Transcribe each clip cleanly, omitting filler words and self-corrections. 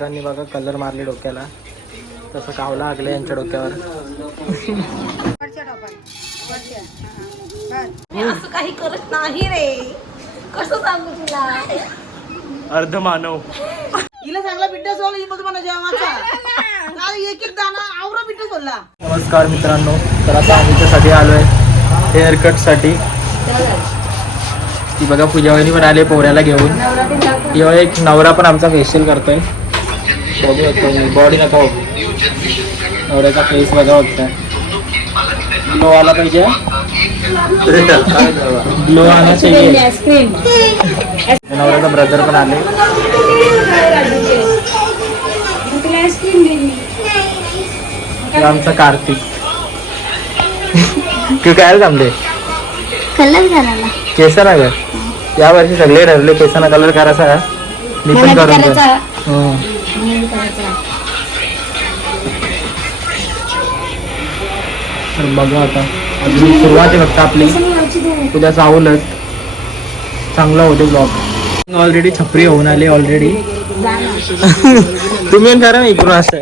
मित्रांनी बघा कलर मारले डोक्याला, तसं कावला लागले यांच्या डोक्यावर. मी असं काही करत नाही रे, कसं सांगू तुला. अर्ध मानव हिला चांगला पिठा सोडला, ही मग मला जेवायचा एक एक दाना आवरा पिठा सोडला. नमस्कार मित्रांनो, तर आता आम्ही त्यासाठी आलोय हेअर कट साठी. ती बघा पूजावानी पण आले पोऱ्याला घेऊन. किंवा एक नवरा पण आमचा फेशियल करतोय. बघू बॉडी नका बघू, नवऱ्याचा फेस बघा बघताय. ग्लो आला पाहिजे, ग्लो आना चाहिए. नवऱ्याचा ब्रदर पण आले. आमचा कार्तिक तू काय थांबले कलर करायला केसाला ग. या वर्षी सगळे ठरले केसांना कलर करायचा. मी पण करून बघा आता अजून सुरुवात आहे फक्त आपली. उद्या चावलच चांगला होते ब्लॉग. ऑलरेडी छपरी होऊन आले ऑलरेडी. तुम्ही करा ना इकडून असं,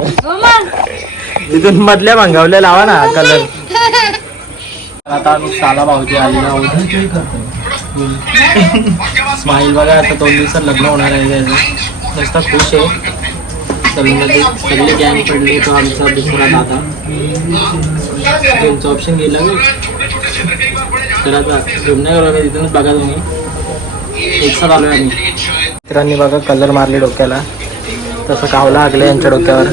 तिथून मधल्या भांगावल्या लावा ना कलर. आता आम्ही साला भाऊजी आलेला आहोत. स्माईल बघा, आता 2 दिवसात लग्न होणार आहे. मस्त खुश आहे. सलूनमध्ये सगळे गँग पडले. तो आमचा दुसरा दादा, त्यांचं ऑप्शन गेलं. तर आता जुमण्यावर आम्ही तिथूनच बघा तुम्ही. एकसाथ आलो आहे आम्ही. मित्रांनी बघा कलर मारले डोक्याला, तसं कावला लागले यांच्या डोक्यावर.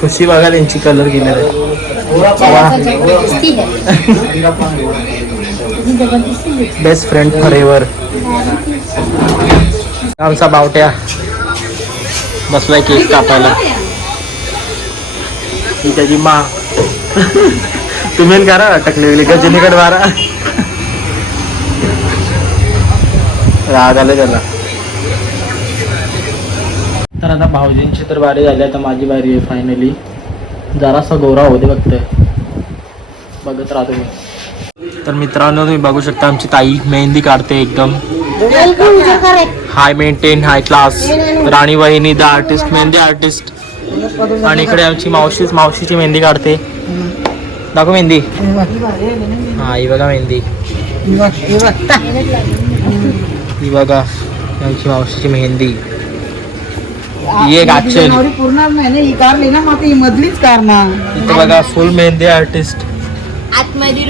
खुशी बघा त्यांची कलर गेलेला आहे. Best friend for ever. आमचा बावट्या बसलाय केक कापायला. ही त्याची मा. तुम्ही करा अटकले गजनीकडे मारा. राग आले त्याला. तर आता भाऊजींची तर बारी झाली, आता माझी बारी आहे फायनली. जरासा गोरा होते बघतोय, बघत राहतो मी. तर मित्रांनो तुम्ही बघू शकता आमची ताई मेहंदी काढते एकदम हाय मेंटेन हाय क्लास. राणी वहिनी द आर्टिस्ट, मेहंदी आर्टिस्ट. आणि इकडे आमची मावशीची मेहंदी काढते. दाखव मेहंदी. हा ही बघा मेहंदी, ही बघा आमची मावशीची मेहंदी. ही एक ऍक्शन पूर्ण नाही ही कारली ना, मग ही मधलीच कार ना. इथे बघा फुल मेहंदी आर्टिस्ट.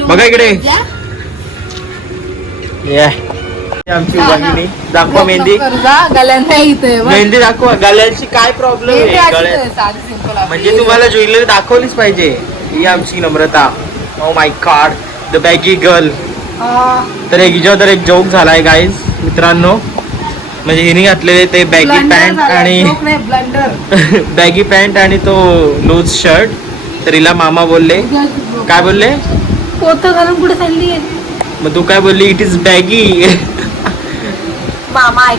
बघा इकडे आमची वाहिनी. दाखवा मेहंदी, मेहंदी दाखवा. गळ्यांची काय प्रॉब्लेम आहे म्हणजे तुम्हाला ज्वेलरी दाखवलीच पाहिजे. ही आमची Namrata. Oh my god, the baggy girl. तर हिच्यावर एक जोक झालाय गाईज मित्रांनो. म्हणजे हिने घातलेले ते बॅगी पॅन्ट आणि बॅगी पॅन्ट आणि तो लूज शर्ट. तर हिला मामा बोलले, काय बोलले, पोतं घालून कुठे चालली. मग तू काय बोलली, इट इज बॅगी.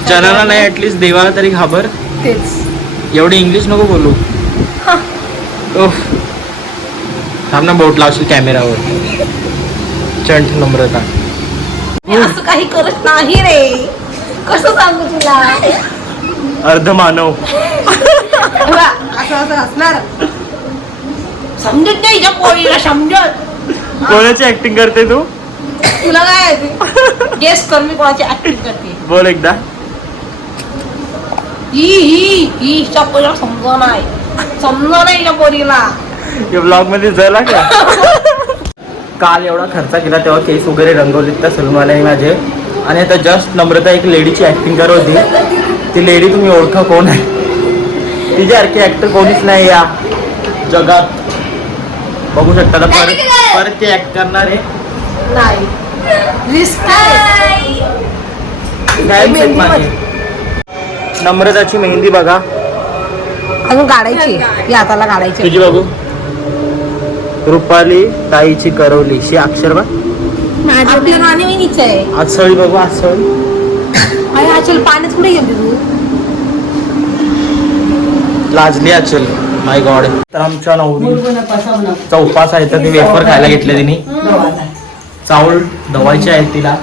जनाला नाही ऍटलीस्ट देवाला तरी घाबर. एवढी इंग्लिश नको बोलू. थांब ना, बोट लावशील कॅमेरावर. चंट नम्रता. मी असं काही करत नाही रे, कसं सांगू तुला. अर्ध मानव असं असणार. समजत नाही या पोरीला, समजत. कोणाची ऍक्टिंग करते तू. तुला काय गेस कर मी कोणाची ऍक्टिंग करते. बोल एकदा. ही पोरीला समजा नाही या पोरीला. या ब्लॉग मध्ये झाला का. काल एवढा खर्च केला तेव्हा केस वगैरे रंगवले त्या सलूनवाल्याने माझे. आणि आता जस्ट नम्रता एक लेडीची ऍक्टिंग करत होती. ती लेडी तुम्ही ओळखा कोण आहे. तिच्यासारखी ऍक्टर कोणीच नाही या जगात. बघू शकता परत ते ऍक्ट करणार आहे. नम्रताची मेहंदी बघा अजून काढायची, या हाताला काढायची. तुझी बघू. रुपाली ताईची करवली शी अक्षर बघ. आपल्या राणी वहिनीच आहे. आजसळी बघू. आजसळी अचल पाण्यात कुठे गेली तू. लाजली अचल. माय गॉड. तर आमच्या नवरीचा उपास आहे तर ती वेफर खायला घेतले तिने. चावल धवायचे आहेत तिला.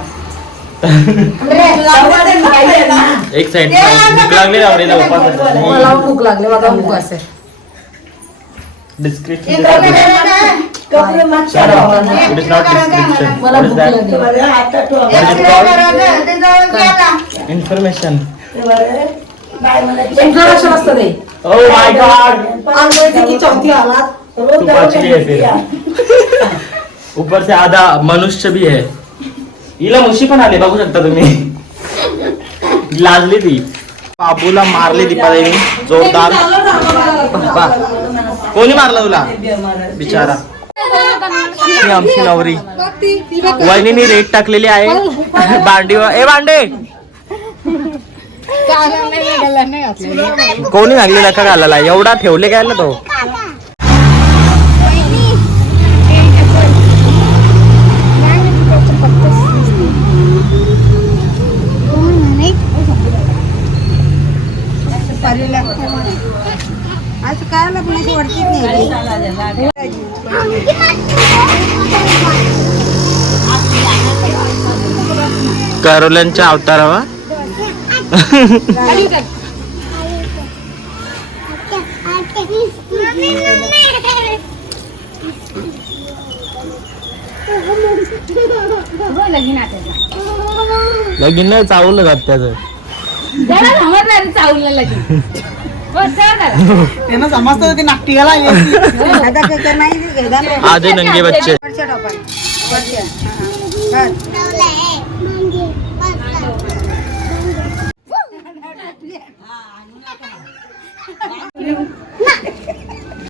एक साइड भूक लागली ना आवडीला उपास मला भूक लागली माझा उपवास आहे डिस्क्रिप्शन मला भूक लागली इन्फॉर्मेशन इंट्रोडक्शन असतं ते ओ माय गॉड अंग्रेजी की चौथी हालत तू पाचवी है फिर ऊपर से आधा मनुष्य भी है हिला मुशी पण आली बघू शकता तुम्ही लाजली ती बाबूला मारली दीपादेवी जोरदार बाबा. कोणी मारला तुला बिचारा ही आमची नवरी वहिनीने रेट टाकलेली आहे भांडीवर ए भांडे कोणी लागली नका घालायला एवढा ठेवले काय ना तो असं काय पण वरतीच नाही करोल्यांच्या अवतारावा लगीन नाही चावलं जात त्याच त्यांना समजतं ते नाट्याला आधे नंगे बच्चे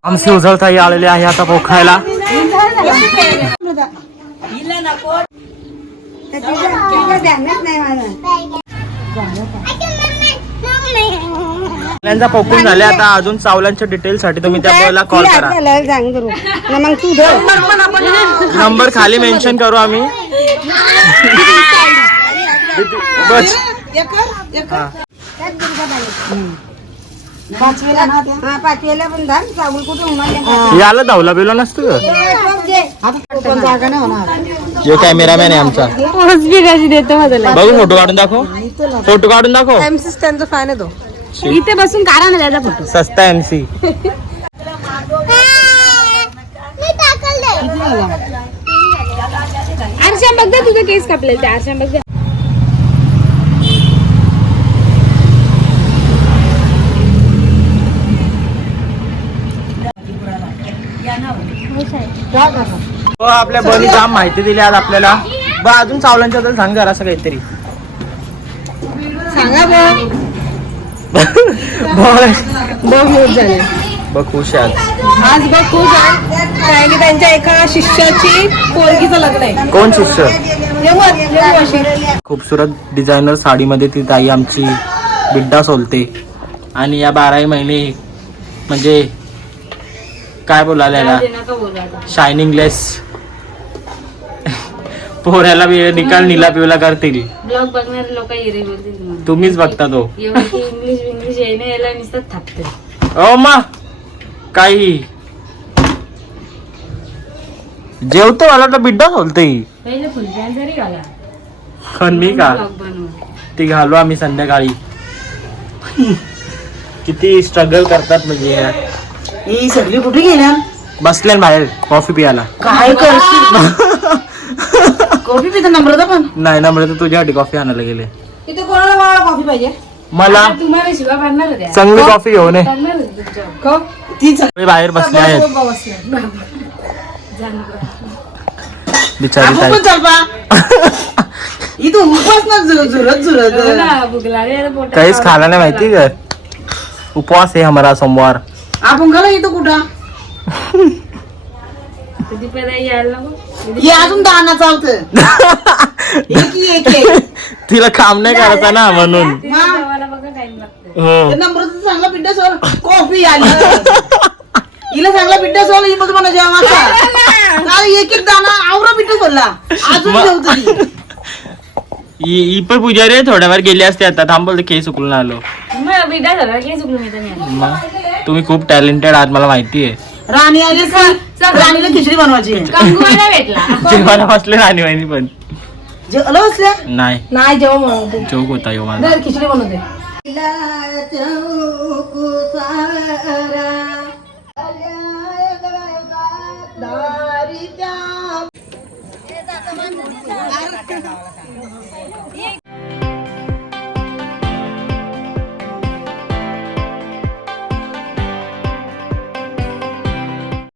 आमचे उजळताई आलेले आहे आता पोखायला त्यांचा पोकून झाले आता अजून चावलांच्या डिटेल साठी तुम्ही त्या बॉयला कॉल करा नंबर खाली मेन्शन करू आम्ही बस हा. पाचवेला पण धान चावल कुठे याला धावला बिवला नसतो जागा नाही होणार जो कॅमेरामॅन आहे आमचा बघू फोटो काढून दाखव फोटो काढून दाखव एमसी त्यांचा फॅन आहे तो इथे बसून काढा ना त्याचा फोटो सस्ता एमसी आरशाम बघ तुझं केस कापले ते आरशाम बघ हो आपल्या बनी जाम माहिती दिली आज आपल्याला बा अजून चावलांच्या बद्दल सांग जरा असं काहीतरी सांगा बघ खुश आहे आज बघ खूप आहे की त्यांच्या एका शिष्याची पोरगीचं लग्न आहे कोण शिष्य खूपसूरत डिझायनर साडीमध्ये ती ताई आमची बिड्डा सोलते आणि या 12 महिने म्हणजे काय बोलायला शायनिंग लेस पोऱ्याला निकाल नीला पिवला करतील ब्लॉग बघणारे लोक हिरे बोलतील तुम्हाला तुम्हीच बघता तो इंग्लिश येणं यायला नुसतं थापते ओ मा काही जेवतो मला तर बिड्डा सोलते पहिले फुल पॅन्ट जरी घाला पण मी का ब्लॉग बनवा ती घालू आम्ही संध्याकाळी किती स्ट्रगल करतात म्हणजे ही सगळी कुठे गेल्या बसल्या बाहेर कॉफी पियाला काय करशील कॉफी पिता नम्रता पण नाही ना म्हणजे तुझ्यासाठी कॉफी आणायला गेले इथे कोणाला मला कॉफी पाहिजे मला तुम्हाला शिवा करणार होत्या चांगली कॉफी घेऊन ये करणार होते तुमच्या तीच सगळे बाहेर बसले आहेत बिचारी आपण ताई पण चाल पा इथं उपास ना झुरत भूक लागली पोट काहीच खायला नाही माहिती का उपवास आहे हमारा सोमवार आपण गेलो इथं कुठं कधी पहिला यायला नको हे अजून दाना चावत एक तिला काम नाही करायचा ना म्हणून गावाला बघा टाइम लागतो हो नम्रता चांगला पिड्डा सोल कॉफी आली हिला चांगला पिड्डा सोल ही मध्ये मला जेवणाचा एक दाना आवरा पिड्डा सोडला अजून जेवत ही पण पुजारी आहे थोड्यावर गेली असते आता थांब बोलते केस उकलून आलो मग बिडा झाला काही चुकलं मी तर मग तुम्ही खूप टॅलेंटेड आहात मला माहिती आहे राणी आली राणीला खिचडी बनवायची कंगुवाला भेटला जेवायला बसले राणी वहिनी पण जेवलं बसल्या नाही नाही जेव्हा बनवते जोक होता यो माझा. दर खिचडी बनवते